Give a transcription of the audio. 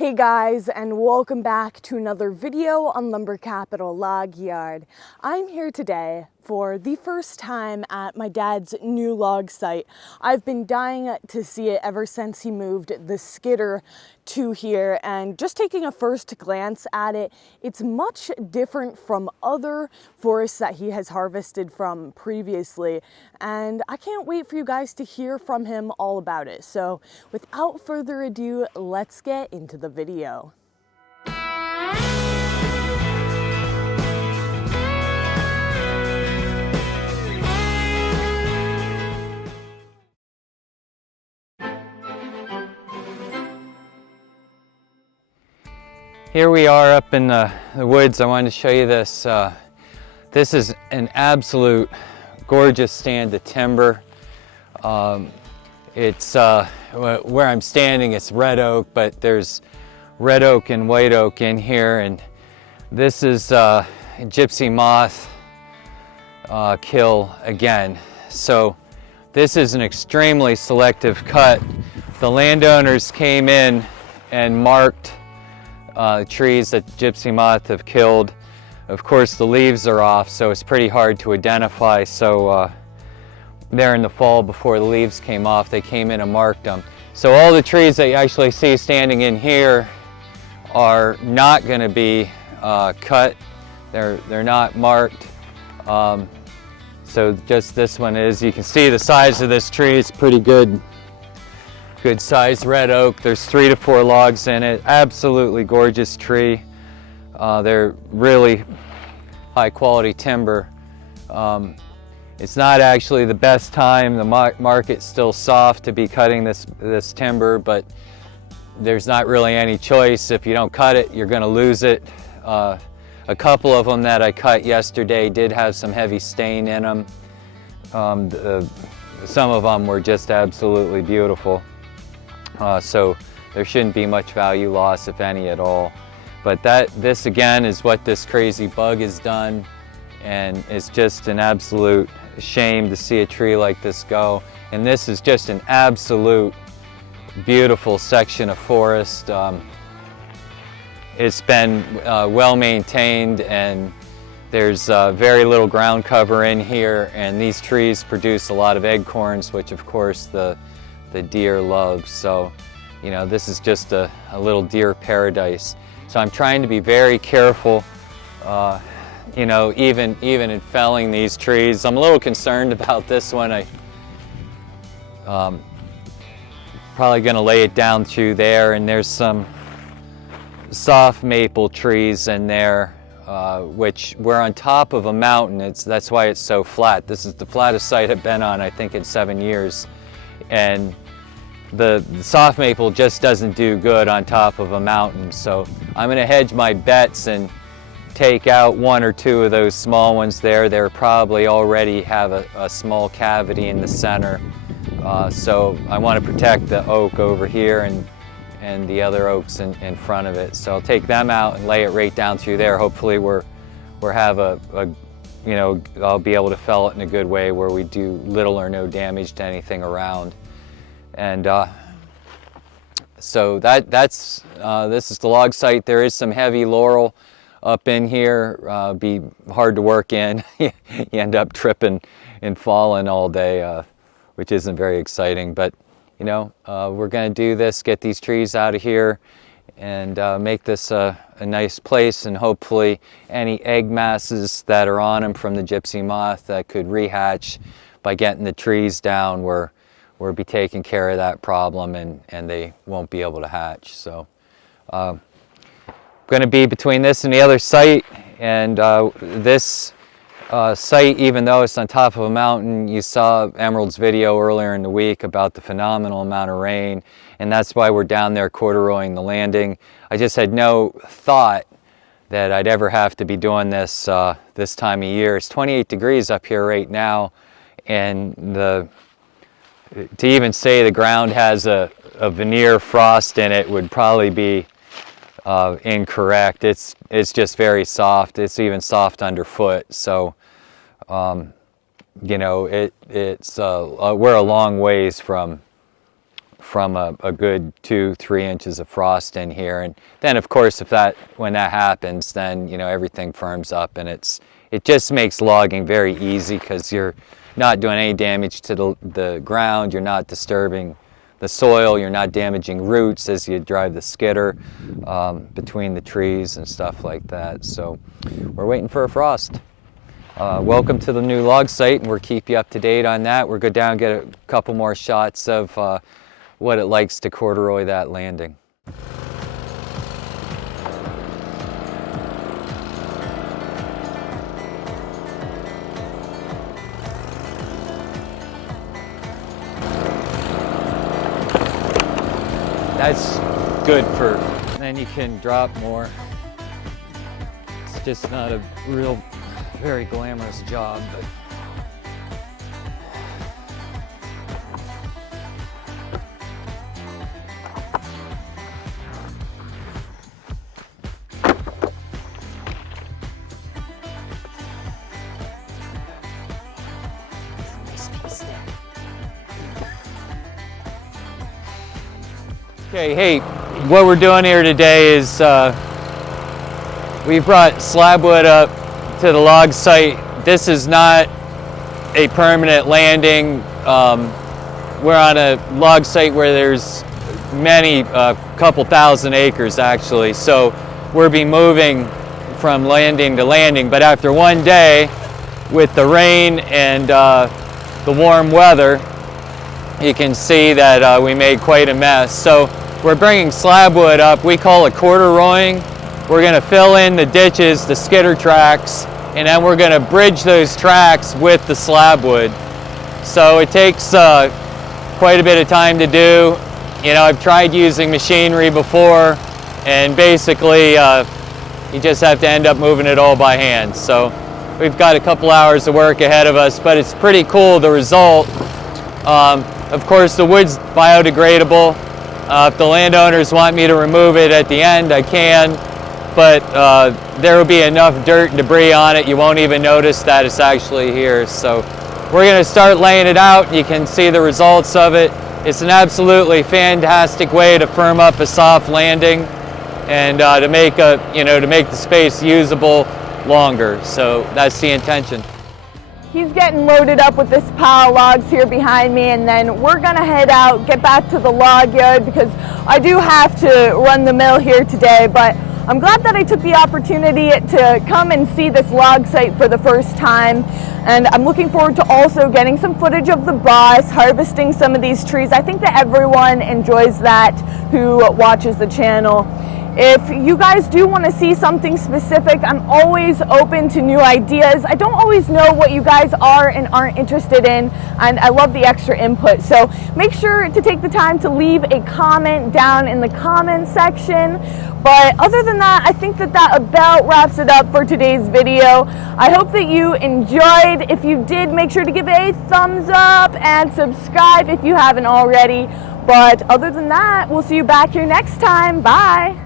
Hey guys, and welcome back to another video on Lumber Capital Log Yard. I'm here today for the first time at my dad's new log site. I've been dying to see it ever since he moved the skidder to here, and just taking a first glance at it, it's much different from other forests that he has harvested from previously, and I can't wait for you guys to hear from him all about it. So without further ado, let's get into the video. Here we are up in the woods. I wanted to show you this. This is an absolute gorgeous stand of timber. It's where I'm standing, it's red oak, but there's red oak and white oak in here, and this is gypsy moth kill again. So this is an extremely selective cut. The landowners came in and marked trees that gypsy moth have killed. Of course, the leaves are off, so it's pretty hard to identify. So there in the fall, before the leaves came off, they came in and marked them. So all the trees that you actually see standing in here are not going to be cut. They're not marked. So just this one is. You can see the size of this tree. It's pretty good sized red oak. There's 3 to 4 logs in it. Absolutely gorgeous tree. They're really high quality timber. It's not actually the best time. The market's still soft to be cutting this timber, but there's not really any choice. If you don't cut it, you're going to lose it. A couple of them that I cut yesterday did have some heavy stain in them. Some of them were just absolutely beautiful. So there shouldn't be much value loss, if any at all. But this again is what this crazy bug has done, and it's just an absolute shame to see a tree like this go. And this is just an absolute beautiful section of forest. It's been well maintained, and there's very little ground cover in here, and these trees produce a lot of acorns, which of course the deer love. So, you know, this is just a little deer paradise. So I'm trying to be very careful, you know, even in felling these trees. I'm a little concerned about this one. Probably going to lay it down through there, and there's some soft maple trees in there, which we're on top of a mountain. That's why it's so flat. This is the flattest site I've been on, I think, in 7 years. And the soft maple just doesn't do good on top of a mountain. So I'm going to hedge my bets and take out 1 or 2 of those small ones there. They probably already have a small cavity in the center. So I want to protect the oak over here and the other oaks in front of it. So I'll take them out and lay it right down through there. Hopefully we'll have you know, I'll be able to fell it in a good way where we do little or no damage to anything around. And so this is the log site. There is some heavy laurel up in here. Be hard to work in. You end up tripping and falling all day, which isn't very exciting. But you know, we're going to do this, get these trees out of here, and make this a nice place, and hopefully any egg masses that are on them from the gypsy moth that could rehatch by getting the trees down, we'll be taking care of that problem, and they won't be able to hatch. So I'm going to be between this and the other site, and this site, even though it's on top of a mountain, you saw Emerald's video earlier in the week about the phenomenal amount of rain, and that's why we're down there corduroying the landing. I just had no thought that I'd ever have to be doing this this time of year. It's 28 degrees up here right now, and to even say the ground has a veneer frost in it would probably be incorrect. It's just very soft. It's even soft underfoot. So you know, we're a long ways from from a good 2-3 inches of frost in here. And then of course when that happens, then everything firms up, and it just makes logging very easy because you're not doing any damage to the ground, you're not disturbing the soil, you're not damaging roots as you drive the skidder between the trees and stuff like that. So we're waiting for a frost. Welcome to the new log site, and we'll keep you up to date on that. We'll go down and get a couple more shots of what it likes to corduroy that landing. That's good then you can drop more. It's just not a very glamorous job, but okay, hey, what we're doing here today is we brought slab wood up to the log site. This is not a permanent landing. We're on a log site where there's couple thousand acres actually. So we'll be moving from landing to landing, but after one day with the rain and the warm weather, you can see that we made quite a mess. So we're bringing slab wood up. We call it corduroying. We're going to fill in the ditches, the skidder tracks, and then we're going to bridge those tracks with the slab wood. So it takes quite a bit of time to do. I've tried using machinery before, and basically you just have to end up moving it all by hand. So we've got a couple hours of work ahead of us, but it's pretty cool, the result. Of course, the wood's biodegradable. If the landowners want me to remove it at the end, I can, but there will be enough dirt and debris on it, you won't even notice that it's actually here. So we're going to start laying it out. You can see the results of it. It's an absolutely fantastic way to firm up a soft landing and to make the space usable longer. So that's the intention. He's getting loaded up with this pile of logs here behind me, and then we're gonna head out, get back to the log yard because I do have to run the mill here today, but I'm glad that I took the opportunity to come and see this log site for the first time. And I'm looking forward to also getting some footage of the boss harvesting some of these trees. I think that everyone enjoys that who watches the channel. If you guys do want to see something specific, I'm always open to new ideas. I don't always know what you guys are and aren't interested in, and I love the extra input. So make sure to take the time to leave a comment down in the comment section. But other than that, I think that about wraps it up for today's video. I hope that you enjoyed. If you did, make sure to give it a thumbs up and subscribe if you haven't already. But other than that, we'll see you back here next time. Bye.